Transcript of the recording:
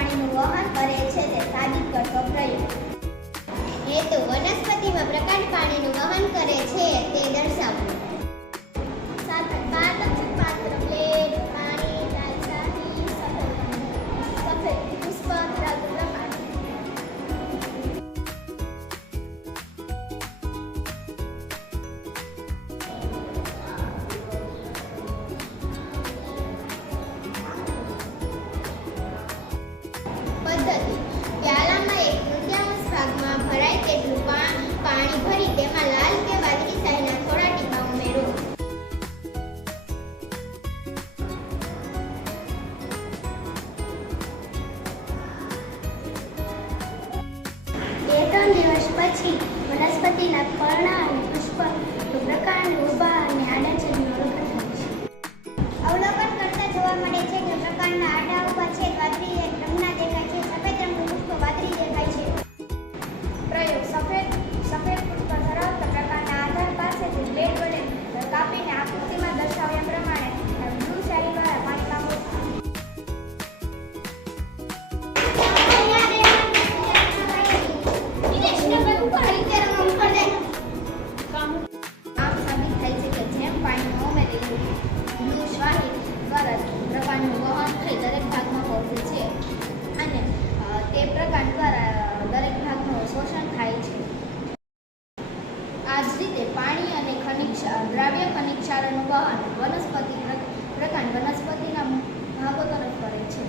પાણીનું વહન કરે છે તે સાબિત કરતો પ્રયોગ. હેતુ વનસ્પતિમાં પ્રકાંડ પાણીનું વહન કરે છે તે દર્શાવવું. સાધન પારદર્શક પાત્ર, પ્લેટ, પાણી, દાલચાની, સફેદ પુષ્પ ધરાવતું પ્રકાંડ. પદ્ધતિ પ્યાલામાં એક તૃતીયાંશ ભાગમાં ભરાય તેટલું પાણી ભરી તેમાં લાલ કે વાદળી શાહીના થોડા ટીપા ઉમેરો. બે ત્રણ દિવસ પછી વનસ્પતિના પર્ણ અને પુષ્પ પ્રકાંડ ઊભા અને આડા છેદનું અવલોકન થાય છે. અવલોકન કરતા જોવા મળે છે કે પ્રકાંડના આડા ઊભા છેદ વાદળી રંગના દેખાય છે. સફેદ રંગનું પુષ્પ વાદળી દેખાય છે. પ્રયોગ સફેદ પુષ્પ ધરાવતા પ્રકારના આધાર પાસેથી બ્લેડ વડે કાપીને આકૃતિમાં દર્શાવ્યા પ્રમાણે બ્લુ શાહી દ્વારા પાણીમાં મૂકવું. આમ સાબિત થાય છે કે જેમ પાણીમાં ઉમેરેલું બ્લુ શાહી દ્વારા પ્રકાંડનું વહન થઈ દરેક ભાગમાં પહોંચે છે અને તે પ્રકાંડ દ્વારા દરેક ભાગનું શોષણ થાય છે. આ જ રીતે પાણી અને દ્રાવ્ય ખનિજ ક્ષારોનું વહન વનસ્પતિના ભાગો તરફ કરે છે.